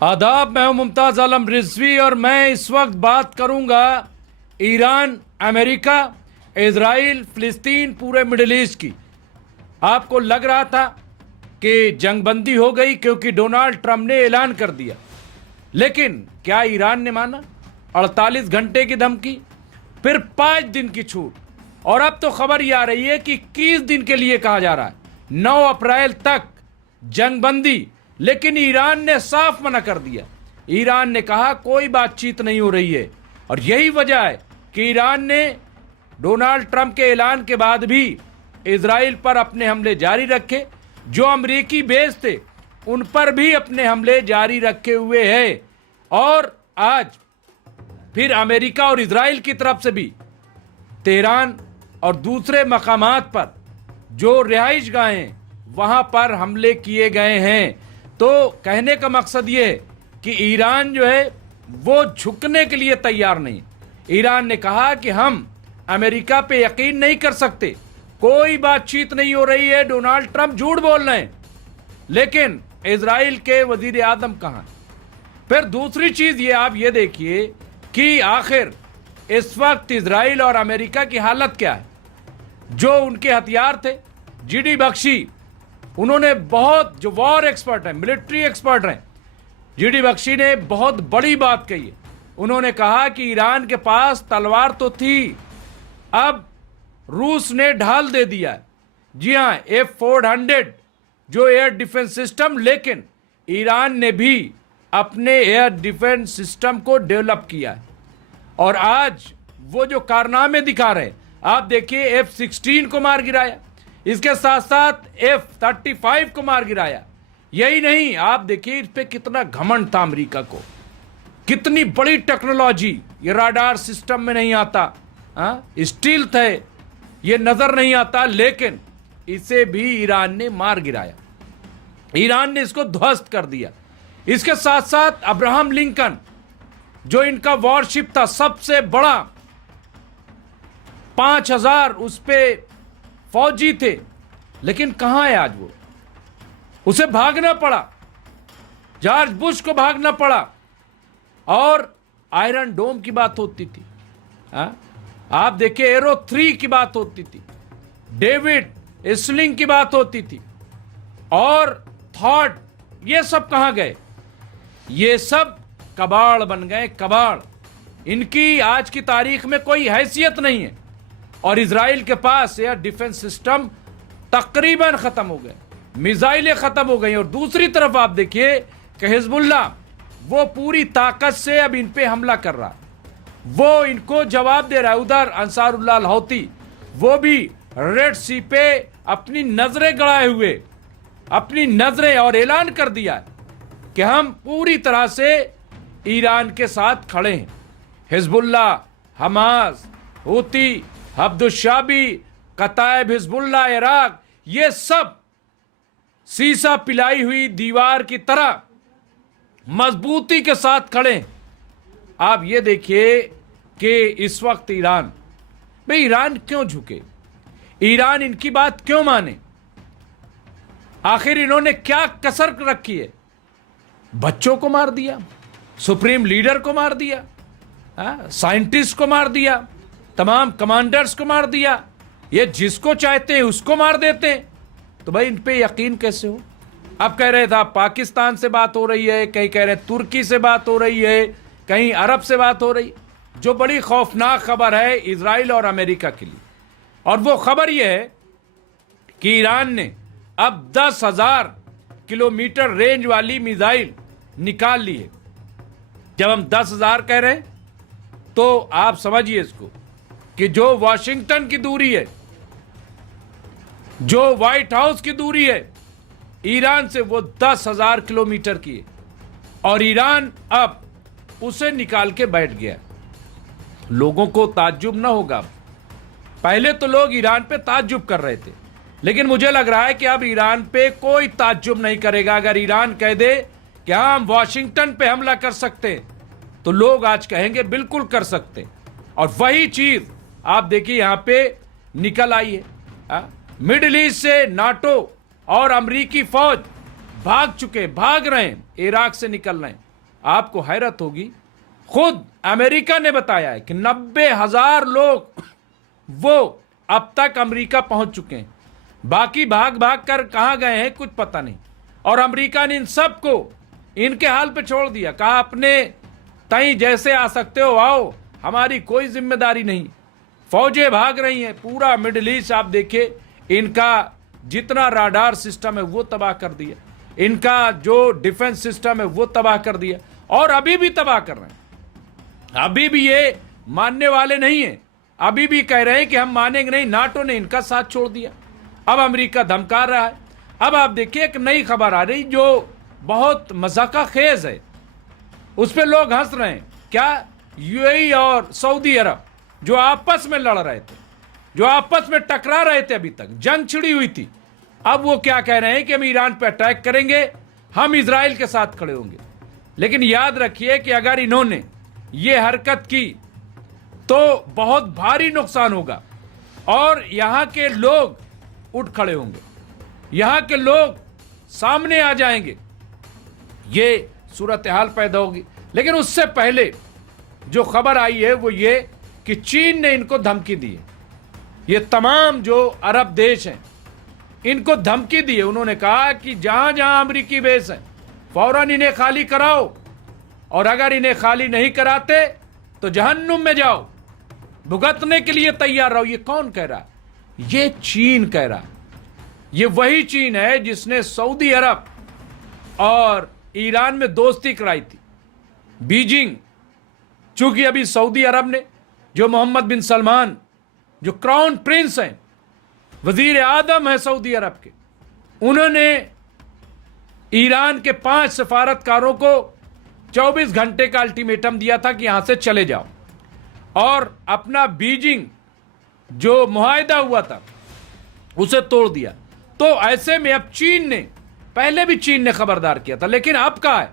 आदाब, मैं हूं मुमताज आलम रिजवी और मैं इस वक्त बात करूंगा ईरान, अमेरिका, इजराइल, फिलिस्तीन, पूरे मिडिल ईस्ट की। आपको लग रहा था कि जंगबंदी हो गई क्योंकि डोनाल्ड ट्रंप ने ऐलान कर दिया, लेकिन क्या ईरान ने माना? 48 घंटे की धमकी, फिर 5 दिन की छूट, और अब तो खबर यह आ रही है कि 21 दिन के लिए कहा जा रहा है, 9 अप्रैल तक जंगबंदी। लेकिन ईरान ने साफ मना कर दिया। ईरान ने कहा कोई बातचीत नहीं हो रही है, और यही वजह है कि ईरान ने डोनाल्ड ट्रंप के ऐलान के बाद भी इजराइल पर अपने हमले जारी रखे। जो अमेरिकी बेस थे उन पर भी अपने हमले जारी रखे हुए हैं, और आज फिर अमेरिका और इजराइल की तरफ से भी तेहरान और दूसरे मकामात पर जो रिहाइश गाहें हैं वहां पर हमले किए गए हैं। तो कहने का मकसद ये है कि ईरान जो है वो झुकने के लिए तैयार नहीं। ईरान ने कहा कि हम अमेरिका पे यकीन नहीं कर सकते, कोई बातचीत नहीं हो रही है, डोनाल्ड ट्रंप झूठ बोल रहे हैं। लेकिन इजराइल के वजीर आजम कहां? फिर दूसरी चीज ये, आप ये देखिए कि आखिर इस वक्त इजराइल और अमेरिका की हालत क्या है। जो उनके हथियार थे, जीडी बख्शी, उन्होंने बहुत, जो वॉर एक्सपर्ट हैं, मिलिट्री एक्सपर्ट हैं, जीडी बख्शी ने बहुत बड़ी बात कही है। उन्होंने कहा कि ईरान के पास तलवार तो थी, अब रूस ने ढाल दे दिया है। जी हां, F-400 जो एयर डिफेंस सिस्टम, लेकिन ईरान ने भी अपने एयर डिफेंस सिस्टम को डेवलप किया है, और आज वो जो कारनामे दिखा रहे हैं, आप देखिए F-16 को मार गिराया, इसके साथ साथ F-35 को मार गिराया। यही नहीं, आप देखिए इस पे कितना घमंड था अमेरिका को, कितनी बड़ी टेक्नोलॉजी, ये राडार सिस्टम में नहीं आता, स्टील्थ है, ये नजर नहीं आता, लेकिन इसे भी ईरान ने मार गिराया, ईरान ने इसको ध्वस्त कर दिया। इसके साथ साथ अब्राहम लिंकन जो इनका वॉरशिप था, सबसे बड़ा, 5000 उस पे फौजी थे, लेकिन कहां है आज वो? उसे भागना पड़ा, जॉर्ज बुश को भागना पड़ा। और आयरन डोम की बात होती थी, आप देखिए एरो 3 की बात होती थी, डेविड स्लिंग की बात होती थी, और थॉट, ये सब कहां गए? ये सब कबाड़ बन गए, कबाड़। इनकी आज की तारीख में कोई हैसियत नहीं है, और इजराइल के पास एयर डिफेंस सिस्टम तकरीबन खत्म हो गए, मिसाइलें खत्म हो गई। और दूसरी तरफ आप देखिए कि हिजबुल्लाह वो पूरी ताकत से अब इन पे हमला कर रहा है, वो इनको जवाब दे रहा है। उधर अंसारुल्लाह हौती, वो भी रेड सी पे अपनी नजरें गड़ाए हुए, अपनी नजरें, और ऐलान कर दिया है कि हम पूरी तरह से ईरान के साथ खड़े हैं। हिजबुल्लाह, हमास, हूती, अब्दुशाबी, कताइब हिजबुल्लाह इराक, ये सब सीसा पिलाई हुई दीवार की तरह मजबूती के साथ खड़े हैं। आप ये देखिए कि इस वक्त ईरान, भाई ईरान क्यों झुके? ईरान इनकी बात क्यों माने? आखिर इन्होंने क्या कसर रखी है? बच्चों को मार दिया, सुप्रीम लीडर को मार दिया, साइंटिस्ट को मार दिया, तमाम कमांडर्स को मार दिया, ये जिसको चाहते हैं उसको मार देते हैं। तो भाई इन पे यकीन कैसे हो? अब कह रहे थे पाकिस्तान से बात हो रही है, कहीं कह रहे तुर्की से बात हो रही है, कहीं अरब से बात हो रही, जो बड़ी खौफनाक खबर है इजराइल और अमेरिका के लिए। और वो खबर यह है कि ईरान ने अब 10,000 किलोमीटर रेंज वाली मिसाइल निकाल ली है। जब हम 10,000 कह रहे हैं तो आप समझिए इसको कि जो वाशिंगटन की दूरी है, जो व्हाइट हाउस की दूरी है ईरान से, वो 10,000 किलोमीटर की है, और ईरान अब उसे निकाल के बैठ गया। लोगों को ताज्जुब ना होगा, पहले तो लोग ईरान पे ताज्जुब कर रहे थे, लेकिन मुझे लग रहा है कि अब ईरान पे कोई ताज्जुब नहीं करेगा। अगर ईरान कह दे कि हम वाशिंगटन पे हमला कर सकते हैं, तो लोग आज कहेंगे बिल्कुल कर सकते हैं। और वही चीज आप देखिए यहां पे निकल आई है। मिडिल ईस्ट से नाटो और अमरीकी फौज भाग रहे हैं, इराक से निकल रहे हैं। आपको हैरत होगी, खुद अमेरिका ने बताया है कि 90,000 लोग वो अब तक अमेरिका पहुंच चुके हैं। बाकी भाग भाग कर कहां गए हैं कुछ पता नहीं। और अमेरिका ने इन सबको इनके हाल पे छोड़ दिया, कहा अपने तई जैसे आ सकते हो आओ, हमारी कोई जिम्मेदारी नहीं। फौजें भाग रही हैं, पूरा मिडिल ईस्ट आप देखिए, इनका जितना राडार सिस्टम है वो तबाह कर दिया, इनका जो डिफेंस सिस्टम है वो तबाह कर दिया, और अभी भी तबाह कर रहे हैं। अभी भी ये मानने वाले नहीं हैं, अभी भी कह रहे हैं कि हम मानेंगे नहीं। नाटो ने इनका साथ छोड़ दिया, अब अमेरिका धमका रहा है। अब आप देखिए एक नई खबर आ रही जो बहुत मजाका खेज है, उस पर लोग हंस रहे हैं। क्या? यूएई और सऊदी अरब जो आपस में लड़ रहे थे, जो आपस में टकरा रहे थे, अभी तक जंग छिड़ी हुई थी, अब वो क्या कह रहे हैं कि हम ईरान पर अटैक करेंगे, हम इजराइल के साथ खड़े होंगे। लेकिन याद रखिए कि अगर इन्होंने ये हरकत की तो बहुत भारी नुकसान होगा, और यहां के लोग उठ खड़े होंगे, यहां के लोग सामने आ जाएंगे, ये सूरत हाल पैदा होगी। लेकिन उससे पहले जो खबर आई है वो ये कि चीन ने इनको धमकी दी है। ये तमाम जो अरब देश हैं इनको धमकी दी है। उन्होंने कहा कि जहां जहां अमेरिकी बेस है फौरन इन्हें खाली कराओ, और अगर इन्हें खाली नहीं कराते तो जहन्नुम में जाओ, भुगतने के लिए तैयार रहो। ये कौन कह रहा है? ये चीन कह रहा है। ये वही चीन है जिसने सऊदी अरब और ईरान में दोस्ती कराई थी, बीजिंग। चूंकि अभी सऊदी अरब ने जो मोहम्मद बिन सलमान जो क्राउन प्रिंस हैं, वजीर आजम है सऊदी अरब के, उन्होंने ईरान के 5 सफारतकारों को 24 घंटे का अल्टीमेटम दिया था कि यहां से चले जाओ, और अपना बीजिंग जो मुआहिदा हुआ था उसे तोड़ दिया। तो ऐसे में अब चीन ने, पहले भी चीन ने खबरदार किया था, लेकिन अब कहा है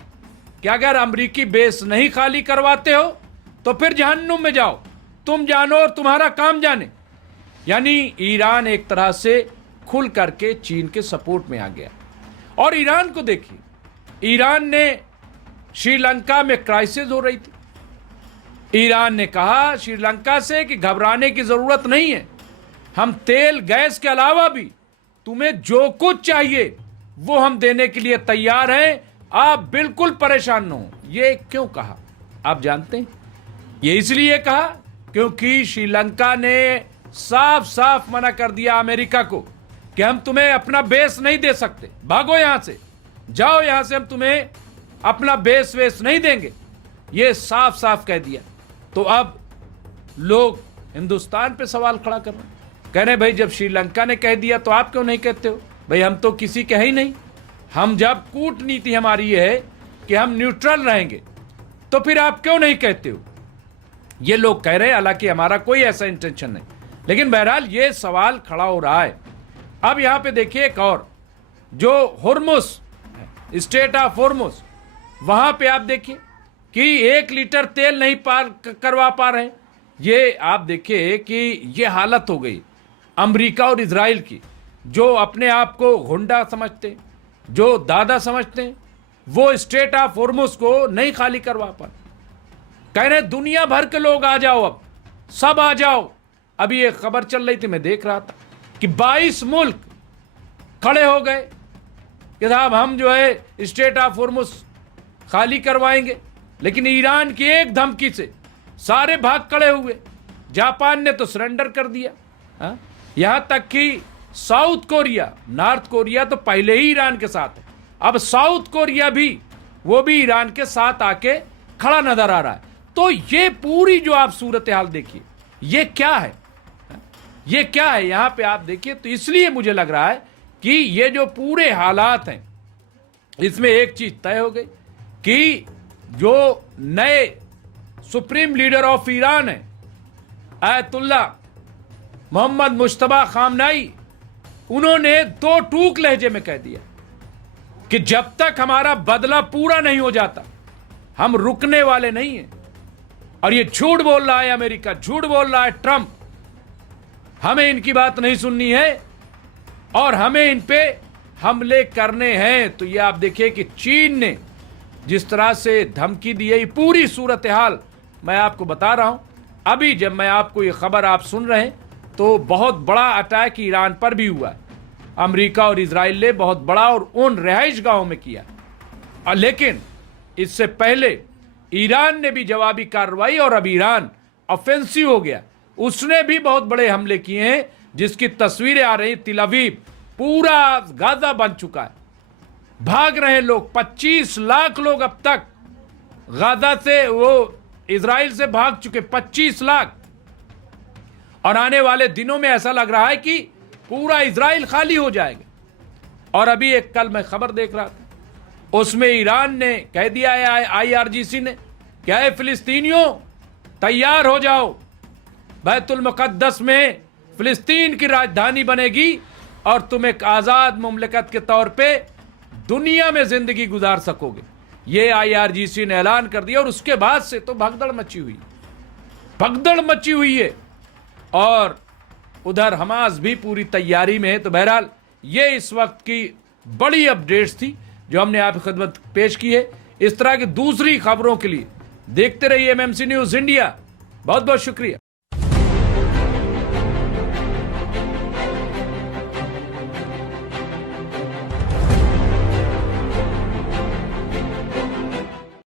कि अगर अमेरिकी बेस नहीं खाली करवाते हो तो फिर जहन्नुम में जाओ, तुम जानो और तुम्हारा काम जाने। यानी ईरान एक तरह से खुल करके चीन के सपोर्ट में आ गया। और ईरान को देखिए, ईरान ने श्रीलंका में क्राइसिस हो रही थी, ईरान ने कहा श्रीलंका से कि घबराने की जरूरत नहीं है, हम तेल गैस के अलावा भी तुम्हें जो कुछ चाहिए वो हम देने के लिए तैयार हैं, आप बिल्कुल परेशान न हो। ये क्यों कहा आप जानते हैं? ये इसलिए कहा क्योंकि श्रीलंका ने साफ साफ मना कर दिया अमेरिका को कि हम तुम्हें अपना बेस नहीं दे सकते, भागो यहां से, जाओ यहां से, हम तुम्हें अपना बेस वेस नहीं देंगे। ये साफ साफ कह दिया। तो अब लोग हिंदुस्तान पे सवाल खड़ा कर रहे हैं, कह रहे भाई जब श्रीलंका ने कह दिया तो आप क्यों नहीं कहते हो? भाई हम तो किसी के ही नहीं, हम जब कूटनीति हमारी ये है कि हम न्यूट्रल रहेंगे, तो फिर आप क्यों नहीं कहते हो? ये लोग कह रहे हैं, हालांकि हमारा कोई ऐसा इंटेंशन नहीं, लेकिन बहरहाल ये सवाल खड़ा हो रहा है। अब यहां पे देखिए एक और, जो हुर्मुस, स्टेट ऑफ हुर्मुस, वहां पे आप देखिए कि 1 लीटर तेल नहीं पार करवा पा रहे। ये आप देखिए कि ये हालत हो गई अमेरिका और इजराइल की, जो अपने आप को गुंडा समझते हैं, जो दादा समझते हैं, वो स्टेट ऑफ हुर्मुस को नहीं खाली करवा पा। कह रहे दुनिया भर के लोग आ जाओ, अब सब आ जाओ। अभी एक खबर चल रही थी, मैं देख रहा था कि 22 मुल्क खड़े हो गए कि साहब हम जो है स्टेट ऑफ हुर्मुस खाली करवाएंगे, लेकिन ईरान की एक धमकी से सारे भाग खड़े हुए। जापान ने तो सरेंडर कर दिया, यहां तक कि साउथ कोरिया, नॉर्थ कोरिया तो पहले ही ईरान के साथ है, अब साउथ कोरिया भी, वो भी ईरान के साथ आके खड़ा नजर आ रहा है। तो ये पूरी जो आप सूरत हाल देखिए, ये क्या है, ये क्या है यहां पे आप देखिए। तो इसलिए मुझे लग रहा है कि ये जो पूरे हालात हैं, इसमें एक चीज तय हो गई कि जो नए सुप्रीम लीडर ऑफ ईरान है आयतुल्ला मोहम्मद मुश्तबा खामनाई, उन्होंने 2 टूक लहजे में कह दिया कि जब तक हमारा बदला पूरा नहीं हो जाता हम रुकने वाले नहीं हैं। और ये झूठ बोल रहा है अमेरिका, झूठ बोल रहा है ट्रंप, हमें इनकी बात नहीं सुननी है और हमें इन पे हमले करने हैं। तो ये आप देखिए कि चीन ने जिस तरह से धमकी दी है, पूरी सूरत हाल मैं आपको बता रहा हूं। अभी जब मैं आपको ये खबर आप सुन रहे हैं तो बहुत बड़ा अटैक ईरान पर भी हुआ है। अमेरिका और इजराइल ने बहुत बड़ा और उन रिहाइश गाहों में किया। लेकिन इससे पहले ईरान ने भी जवाबी कार्रवाई, और अब ईरान ऑफेंसिव हो गया। उसने भी बहुत बड़े हमले किए हैं, जिसकी तस्वीरें आ रही। तिल अवीव, पूरा गाजा बन चुका है, भाग रहे हैं लोग। 25 लाख लोग अब तक गाजा से, वो इजराइल से भाग चुके, 25 लाख। और आने वाले दिनों में ऐसा लग रहा है कि पूरा इजराइल खाली हो जाएगा। और अभी एक कल मैं खबर देख रहा था, उसमें ईरान ने कह दिया है, IRGC ने, क्या है, फिलिस्तीनियों तैयार हो जाओ, बैतुल मुकद्दस में फिलिस्तीन की राजधानी बनेगी और तुम एक आजाद मुमलिकत के तौर पे दुनिया में जिंदगी गुजार सकोगे। ये IRGC ने ऐलान कर दिया। और उसके बाद से तो भगदड़ मची हुई है। और उधर हमास भी पूरी तैयारी में है। तो बहरहाल ये इस वक्त की बड़ी अपडेट्स थी जो हमने आपकी खिदमत पेश की है। इस तरह की दूसरी खबरों के लिए देखते रहिए MMC न्यूज इंडिया। बहुत बहुत शुक्रिया।